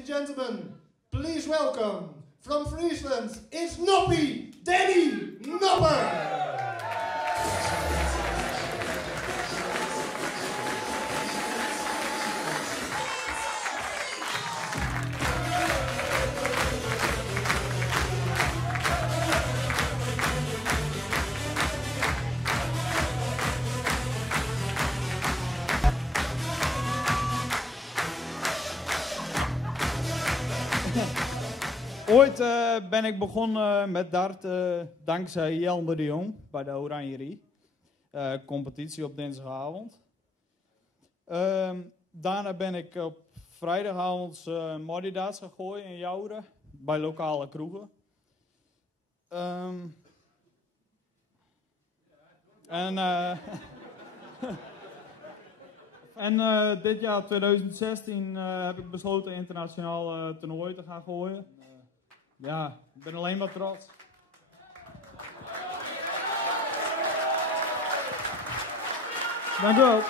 and gentlemen, please welcome from Friesland, it's Noppie Danny Nopper. Ooit ben ik begonnen met dart dankzij Jelmer de Jong bij de Oranjerie. Competitie op dinsdagavond. Daarna ben ik op vrijdagavond Modi darts gaan gooien in Joure bij lokale kroegen. En dit jaar 2016 heb ik besloten internationaal toernooi te gaan gooien. Ja, ik ben alleen maar trots. Dank u wel.